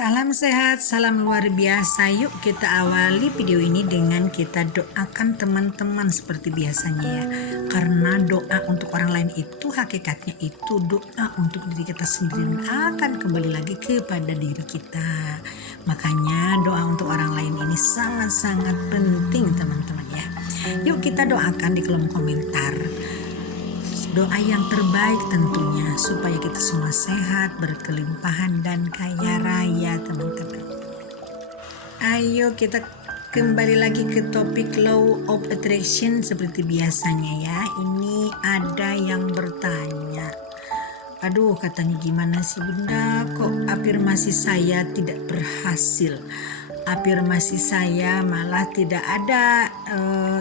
Salam sehat, salam luar biasa. Yuk kita awali video ini dengan kita doakan teman-teman seperti biasanya ya. Karena doa untuk orang lain itu hakikatnya itu doa untuk diri kita sendiri akan kembali lagi kepada diri kita. Makanya doa untuk orang lain ini sangat-sangat penting teman-teman ya. Yuk kita doakan di kolom komentar. Doa yang terbaik tentunya supaya kita semua sehat, berkelimpahan dan kaya raya teman-teman. Ayo kita kembali lagi ke topik Law of Attraction seperti biasanya ya. Ini ada yang bertanya, aduh katanya gimana sih bunda, kok afirmasi saya tidak berhasil. Afirmasi saya malah tidak ada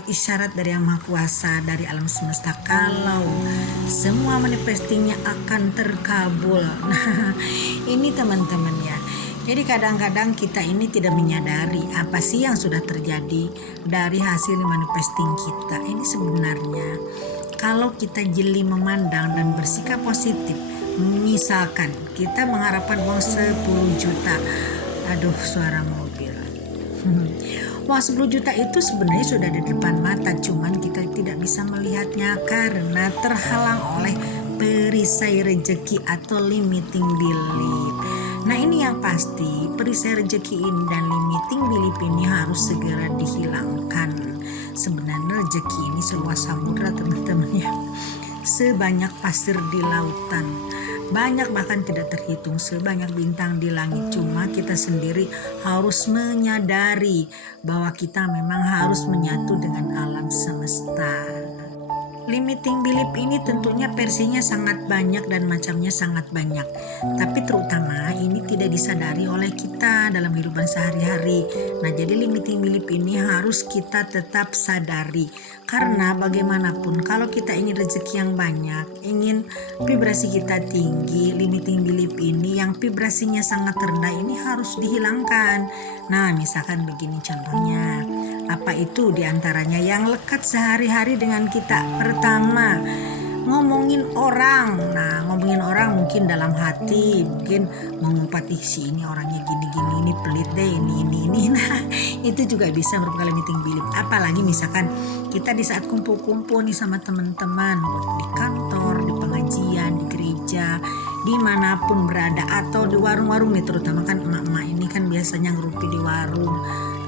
isyarat dari Yang Maha Kuasa, dari alam semesta kalau semua manifestingnya akan terkabul. Nah ini teman-teman ya, jadi kadang-kadang kita ini tidak menyadari apa sih yang sudah terjadi dari hasil manifesting kita. Ini sebenarnya kalau kita jeli memandang dan bersikap positif, misalkan kita mengharapkan uang 10 juta, aduh suara mobil. Uang 10 juta itu sebenarnya sudah ada di depan mata, cuman kita tidak bisa melihatnya karena terhalang oleh perisai rezeki atau limiting belief. Nah ini yang pasti, perisai rezeki ini dan limiting belief ini harus segera dihilangkan. Sebenarnya rezeki ini seluas samudra teman-teman ya, sebanyak pasir di lautan, banyak bahkan tidak terhitung, sebanyak bintang di langit. Cuma kita sendiri harus menyadari bahwa kita memang harus menyatu dengan alam semesta. Limiting belief ini tentunya versinya sangat banyak dan macamnya sangat banyak, tapi terutama ini tidak disadari oleh kita dalam kehidupan sehari-hari. Nah jadi limiting belief ini harus kita tetap sadari, karena bagaimanapun kalau kita ingin rezeki yang banyak, ingin vibrasi kita tinggi, limiting belief ini yang vibrasinya sangat rendah ini harus dihilangkan. Nah misalkan begini contohnya, apa itu diantaranya yang lekat sehari-hari dengan kita? Pertama, ngomongin orang. Nah ngomongin orang mungkin dalam hati, mungkin mengumpat si ini orangnya gini-gini, ini pelit deh, ini. Nah itu juga bisa merupakan limiting belief. Apalagi misalkan kita di saat kumpul-kumpul nih sama teman-teman di kantor, di pengajian, di gereja, dimanapun berada, atau di warung-warung nih, terutama kan emak-emak ini kan biasanya ngerupi di warung.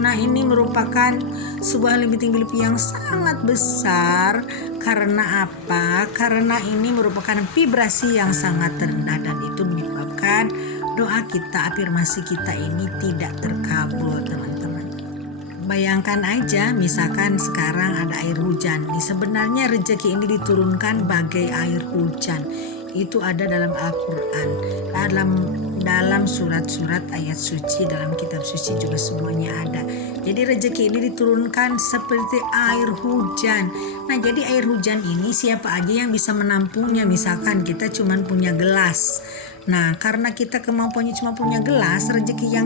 Nah ini merupakan sebuah limiting belief yang sangat besar. Karena apa? Karena ini merupakan vibrasi yang sangat rendah dan itu menyebabkan doa kita, afirmasi kita ini tidak terkabul teman-teman. Bayangkan aja misalkan sekarang ada air hujan. Nih sebenarnya rezeki ini diturunkan bagai air hujan. Itu ada dalam Al-Quran, dalam surat-surat ayat suci, dalam kitab suci juga semuanya ada. Jadi rezeki ini diturunkan seperti air hujan. Nah jadi air hujan ini siapa aja yang bisa menampungnya. Misalkan kita cuma punya gelas, nah karena kita kemampuannya cuma punya gelas, rezeki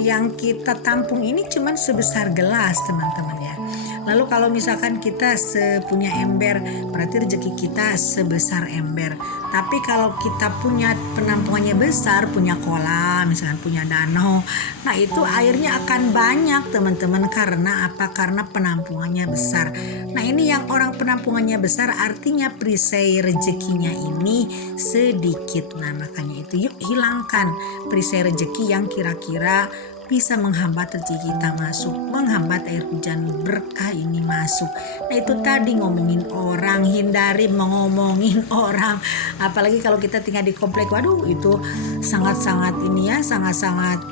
yang kita tampung ini cuma sebesar gelas teman-teman ya. Lalu kalau misalkan kita punya ember, berarti rezeki kita sebesar ember. Tapi kalau kita punya penampungannya besar, punya kolam, misalkan punya danau, nah itu airnya akan banyak teman-teman. Karena apa? Karena penampungannya besar. Nah ini yang orang penampungannya besar artinya perisai rezekinya ini sedikit. Nah makanya itu yuk hilangkan perisai rezeki yang kira-kira bisa menghambat rezeki kita masuk, menghambat air hujan berkah ini masuk. Nah itu tadi ngomongin orang, hindari mengomongin orang. Apalagi kalau kita tinggal di komplek, waduh itu sangat-sangat ini ya, sangat-sangat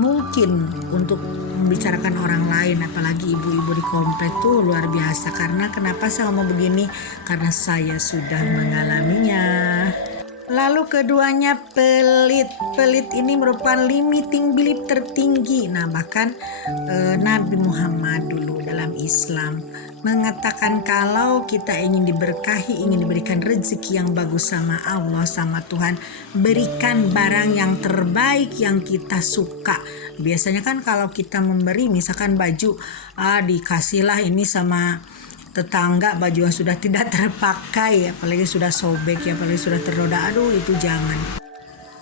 mungkin untuk membicarakan orang lain. Apalagi ibu-ibu di komplek tuh luar biasa. Karena kenapa saya ngomong begini? Karena saya sudah mengalaminya. Lalu keduanya pelit. Pelit ini merupakan limiting belief tertinggi. Nah bahkan Nabi Muhammad dulu dalam Islam mengatakan kalau kita ingin diberkahi, ingin diberikan rezeki yang bagus sama Allah, sama Tuhan, berikan barang yang terbaik yang kita suka. Biasanya kan kalau kita memberi misalkan baju, dikasihlah ini sama tetangga baju yang sudah tidak terpakai, apalagi sudah sobek ya, apalagi sudah ternoda, aduh itu jangan.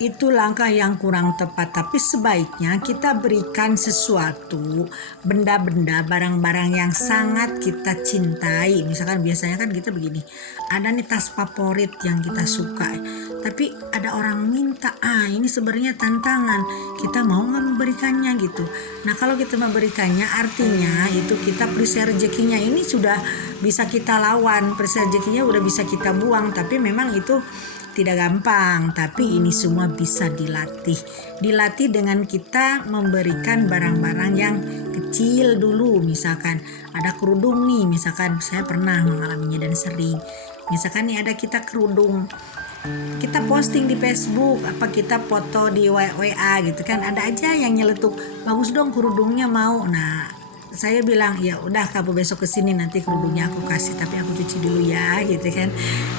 itu langkah yang kurang tepat, tapi sebaiknya kita berikan sesuatu, benda-benda, barang-barang yang sangat kita cintai. Misalkan biasanya kan kita begini, ada nih tas favorit yang kita suka, tapi ada orang minta, ini sebenarnya tantangan, kita mau nggak memberikannya gitu. Nah kalau kita memberikannya artinya itu kita perisai rezekinya ini sudah bisa kita lawan, perisai rezekinya udah bisa kita buang, tapi memang itu tidak gampang, tapi ini semua bisa dilatih dengan kita memberikan barang-barang yang kecil dulu. Misalkan ada kerudung nih, misalkan saya pernah mengalaminya dan sering, misalkan nih ada kita kerudung, kita posting di Facebook, apa kita foto di WA gitu kan, ada aja yang nyeletuk, bagus dong kerudungnya mau. Nah saya bilang ya udah kamu besok kesini nanti kerudungnya aku kasih, tapi aku cuci dulu ya gitu kan.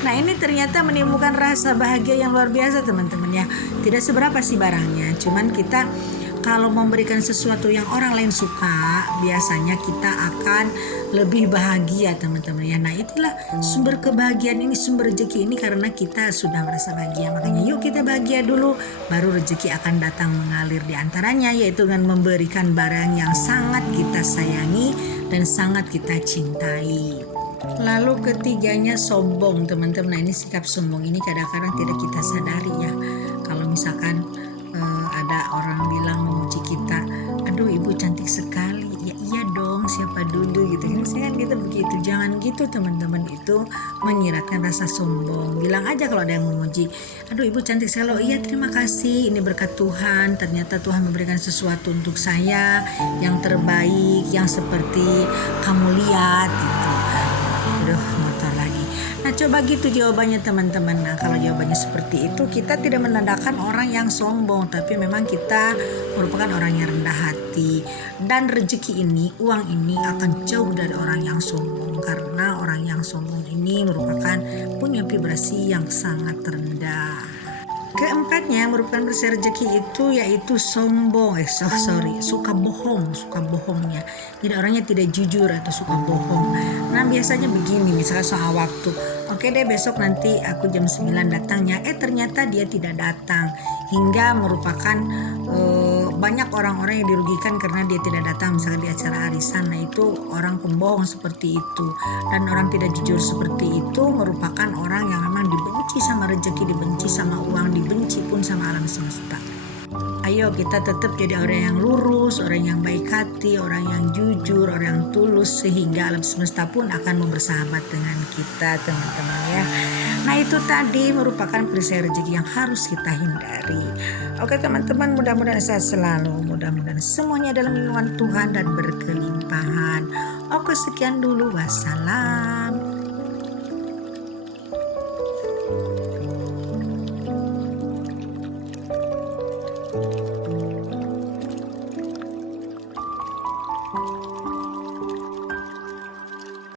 Nah ini ternyata menimbulkan rasa bahagia yang luar biasa teman-teman ya. Tidak seberapa sih barangnya, cuman kita kalau memberikan sesuatu yang orang lain suka, biasanya kita akan lebih bahagia teman-teman ya. Nah itulah sumber kebahagiaan ini, sumber rezeki ini karena kita sudah merasa bahagia. Makanya yuk kita bahagia dulu, baru rezeki akan datang mengalir. Di antaranya yaitu dengan memberikan barang yang sangat kita sayangi dan sangat kita cintai. Lalu ketiganya sombong teman-teman. Nah ini sikap sombong ini kadang-kadang tidak kita sadari ya. Kalau misalkan ada orang bilang memuji kita, aduh ibu cantik sekali, ya iya dong siapa dulu gitu kan. Saya kan kita begitu, jangan gitu teman-teman, itu menyiratkan rasa sombong. Bilang aja kalau ada yang memuji, aduh ibu cantik sekali, oh iya terima kasih, ini berkat Tuhan, ternyata Tuhan memberikan sesuatu untuk saya yang terbaik, yang seperti kamu lihat gitu. Aduh motor lagi. Nah coba gitu jawabannya teman-teman. Nah kalau jawabannya seperti itu, kita tidak menandakan orang yang sombong, tapi memang kita merupakan orang yang rendah hati. Dan rezeki ini, uang ini akan jauh dari orang yang sombong, karena orang yang sombong ini merupakan punya vibrasi yang sangat rendah. Keempatnya merupakan perisai rezeki itu yaitu sombong, suka bohongnya. Jadi orangnya tidak jujur atau suka bohong. Nah biasanya begini, misalnya soal waktu, oke deh besok nanti aku jam 9 datangnya, ternyata dia tidak datang, hingga merupakan banyak orang-orang yang dirugikan karena dia tidak datang misalnya di acara arisan. Nah itu orang pembohong seperti itu, dan orang tidak jujur seperti itu merupakan orang yang memang dibenci sama rezeki, dibenci sama uang, dibenci pun sama alam semesta. Ayo kita tetap jadi orang yang lurus, orang yang baik hati, orang yang jujur, orang yang tulus, sehingga alam semesta pun akan bersahabat dengan kita teman-teman ya. Nah itu tadi merupakan perisai rezeki yang harus kita hindari. Oke teman-teman, mudah-mudahan sehat selalu, mudah-mudahan semuanya dalam lindungan Tuhan dan berkelimpahan. Oke sekian dulu, wassalam.